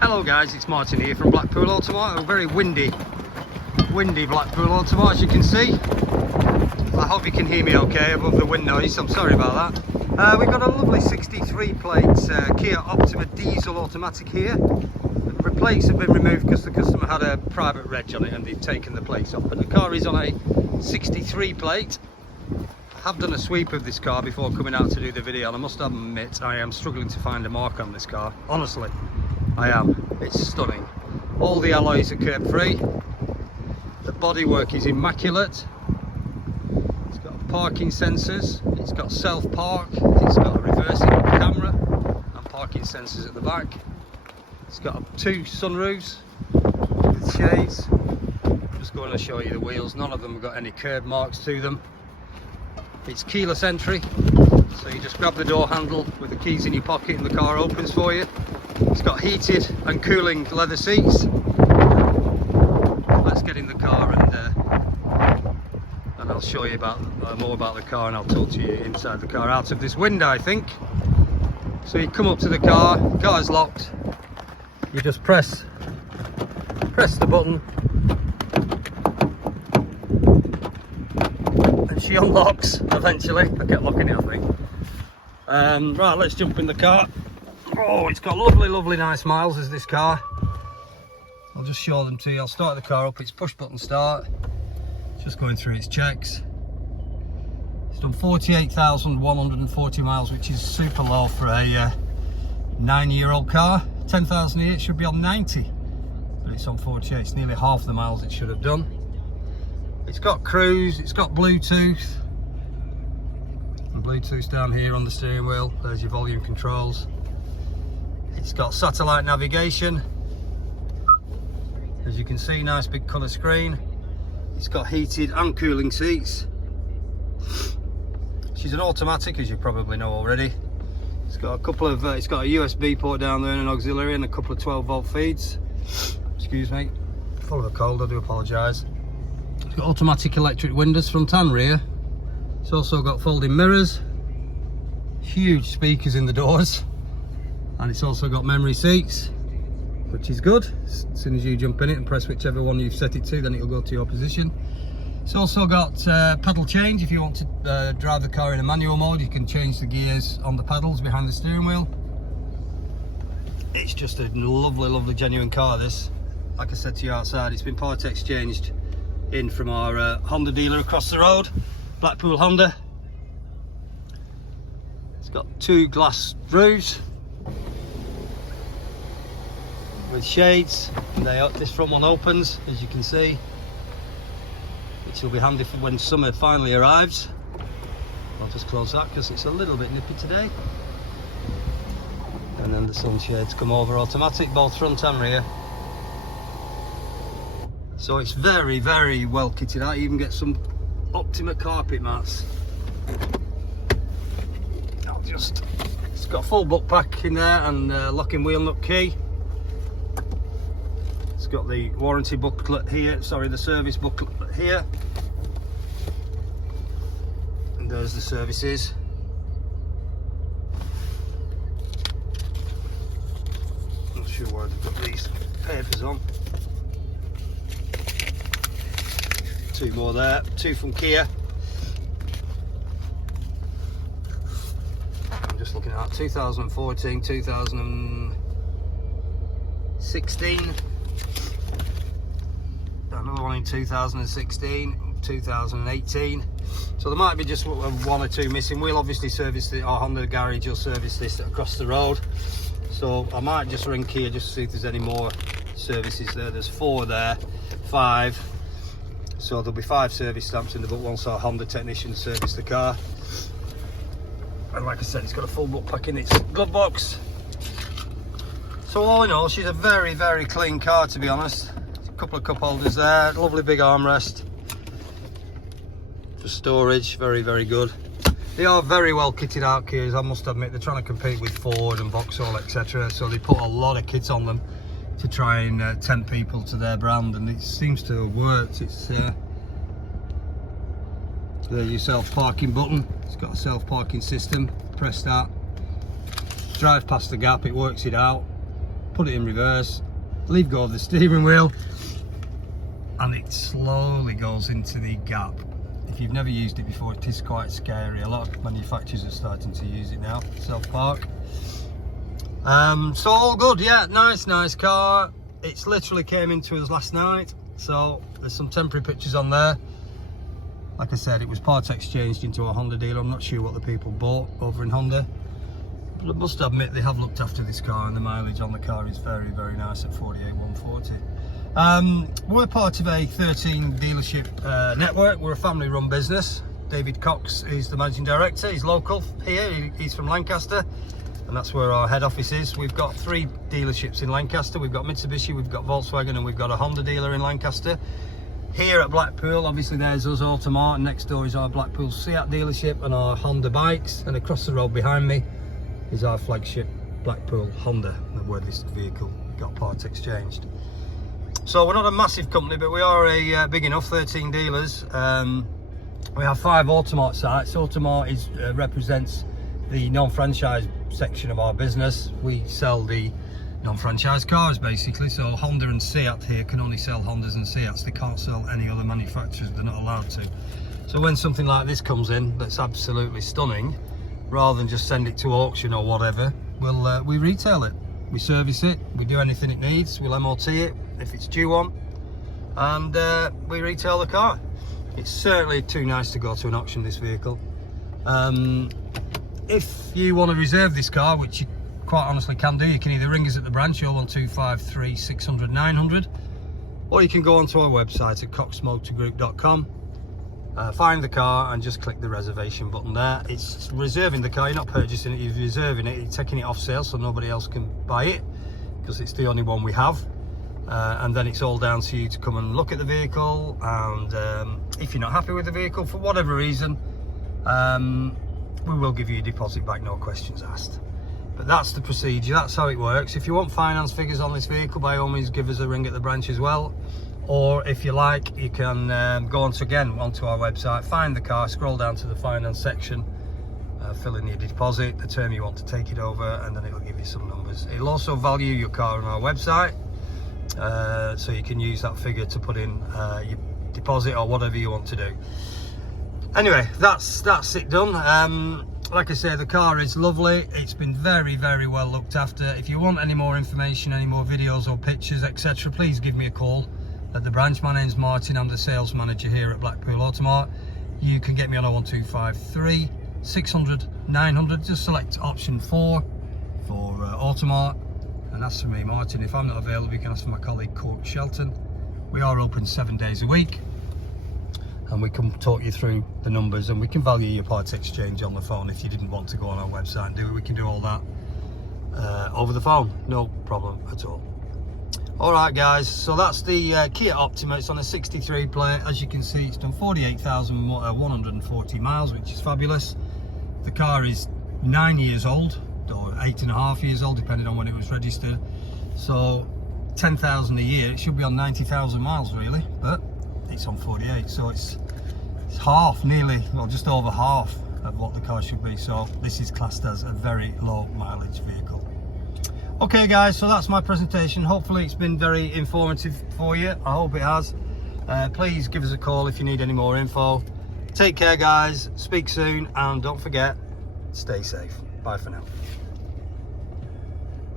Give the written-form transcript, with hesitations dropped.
Hello guys, it's Martin here from Blackpool Automart. A very windy Blackpool Automart, as you can see. I hope you can hear me okay above the wind noise. I'm sorry about that. We've got a lovely 63 plate Kia Optima diesel automatic here. The plates have been removed because the customer had a private reg on it and they've taken the plates off. But the car is on a 63 plate. I have done a sweep of this car before coming out to do the video, and I must admit I am struggling to find a mark on this car. Honestly, I am. It's stunning. All the alloys are curb free. The bodywork is immaculate. It's got parking sensors. It's got self park. It's got a reversing camera and parking sensors at the back. It's got two sunroofs with shades. I'm just going to show you the wheels. None of them have got any curb marks to them. It's keyless entry, so you just grab the door handle with the keys in your pocket and the car opens for you. It's got heated and cooling leather seats. Let's get in the car and I'll show you about more about the car, and I'll talk to you inside the car out of this window, I think. So you come up to the car's locked. You just press the button and she unlocks eventually. I kept locking it, I think. Right, let's jump in the car. Oh, it's got lovely nice miles as this car. I'll just show them to you. I'll start the car up. It's push button start. It's just going through its checks. It's done 48,140 miles, which is super low for a 9-year-old car. 10,000 here, it should be on 90, but it's on 48. It's nearly half the miles it should have done. It's got cruise, it's got Bluetooth. And Bluetooth's down here on the steering wheel. There's your volume controls. It's got satellite navigation. As you can see, nice big colour screen. It's got heated and cooling seats. She's an automatic, as you probably know already. It's got a couple of, it's got a USB port down there and an auxiliary and a couple of 12-volt feeds. Excuse me, full of a cold, I do apologise. It's got automatic electric windows front and rear. It's also got folding mirrors, huge speakers in the doors, and it's also got memory seats, which is good. As soon as you jump in it and press whichever one you've set it to, then it'll go to your position. It's also got pedal change. If you want to drive the car in a manual mode, you can change the gears on the pedals behind the steering wheel. It's just a lovely genuine car, this. Like I said to you outside, it's been part exchanged in from our Honda dealer across the road, Blackpool Honda. It's got two glass roofs with shades, and this front one opens, as you can see, which will be handy for when summer finally arrives. I'll just close that because it's a little bit nippy today. And then the sunshades come over automatic, both front and rear. So it's very well kitted out. You even get some Optima carpet mats. It's got a full book pack in there and locking wheel nut key. It's got the warranty booklet here, sorry, the service booklet here. And there's the services. Not sure why they've got these papers on. Two more there, two from Kia. I'm just looking at 2014, 2016. Another one in 2016, 2018. So there might be just one or two missing. We'll obviously service our Honda garage will service this across the road. So I might just ring Kia just to see if there's any more services there. There's 4 there, 5. So there'll be 5 service stamps in the book once our Honda technicians service the car. And like I said, it's got a full book pack in its glove box. So all in all, she's a very clean car, to be honest. Couple of cup holders there, lovely big armrest for storage, very good. They are very well kitted out, Kias, I must admit. They're trying to compete with Ford and Vauxhall, etc. So they put a lot of kits on them to try and tempt people to their brand, and it seems to have worked. It's there's your self-parking button. It's got a self-parking system. Press that, drive past the gap, it works it out. put it in reverse, leave go of the steering wheel, and it slowly goes into the gap. If you've never used it before, it is quite scary. A lot of manufacturers are starting to use it now, self-park. So all good, yeah, nice car. It's literally came into us last night, so there's some temporary pictures on there. Like I said, it was part exchanged into a Honda dealer. I'm not sure what the people bought over in Honda, but I must admit they have looked after this car, and the mileage on the car is very nice at 48,140. We're part of a 13 dealership network. We're a family run business. David Cox is the managing director. He's local here, he's from Lancaster, and that's where our head office is. We've got 3 dealerships in Lancaster. We've got Mitsubishi, we've got Volkswagen, and we've got a Honda dealer in Lancaster. Here at Blackpool, obviously there's us, Automart, and next door is our Blackpool Seat dealership and our Honda bikes, and across the road behind me is our flagship Blackpool Honda, where this vehicle got part exchanged. So we're not a massive company, but we are a big enough, 13 dealers. We have 5 Automart sites. Automart represents the non-franchise section of our business. We sell the non-franchise cars basically, so Honda and Seat here can only sell Hondas and Seats. They can't sell any other manufacturers, they're not allowed to. So when something like this comes in that's absolutely stunning, rather than just send it to auction or whatever, we retail it, we service it, we do anything it needs, we'll MOT it if it's due on, and we retail the car. It's certainly too nice to go to an auction, this vehicle. If you want to reserve this car, which you quite honestly can do, you can either ring us at the branch 01253 600 900, or you can go onto our website at coxmotorgroup.com, find the car and just click the reservation button there. It's reserving the car, you're not purchasing it, you're reserving it, you're taking it off sale so nobody else can buy it, because it's the only one we have. And then it's all down to you to come and look at the vehicle, and if you're not happy with the vehicle for whatever reason, we will give you a deposit back, no questions asked. But that's the procedure, that's how it works. If you want finance figures on this vehicle, by all means give us a ring at the branch as well. Or if you like, you can go onto our website, find the car, scroll down to the finance section, fill in your deposit, the term you want to take it over, and then it'll give you some numbers. It'll also value your car on our website, so you can use that figure to put in your deposit or whatever you want to do. Anyway, that's it done. Like I say, the car is lovely. It's been very well looked after. If you want any more information, any more videos or pictures, etc., please give me a call at the branch. My name's Martin, I'm the sales manager here at Blackpool Automart. You can get me on 01253 600 900. Just select option 4 for Automart, and that's for me, Martin. If I'm not available, you can ask for my colleague Court Shelton. We are open 7 days a week, and we can talk you through the numbers, and we can value your part exchange on the phone. If you didn't want to go on our website and do it, we can do all that over the phone, no problem at all. All right guys, so that's the Kia Optima. It's on a 63 plate. As you can see, it's done 48,140 miles, which is fabulous. The car is 9 years old, or 8.5 years old, depending on when it was registered. So 10,000 a year, it should be on 90,000 miles really, but it's on 48, so it's half, nearly, well, just over half of what the car should be. So this is classed as a very low mileage vehicle. Okay guys, so that's my presentation. Hopefully it's been very informative for you. I hope it has. Please give us a call if you need any more info. Take care guys, speak soon, and don't forget, stay safe. Bye for now.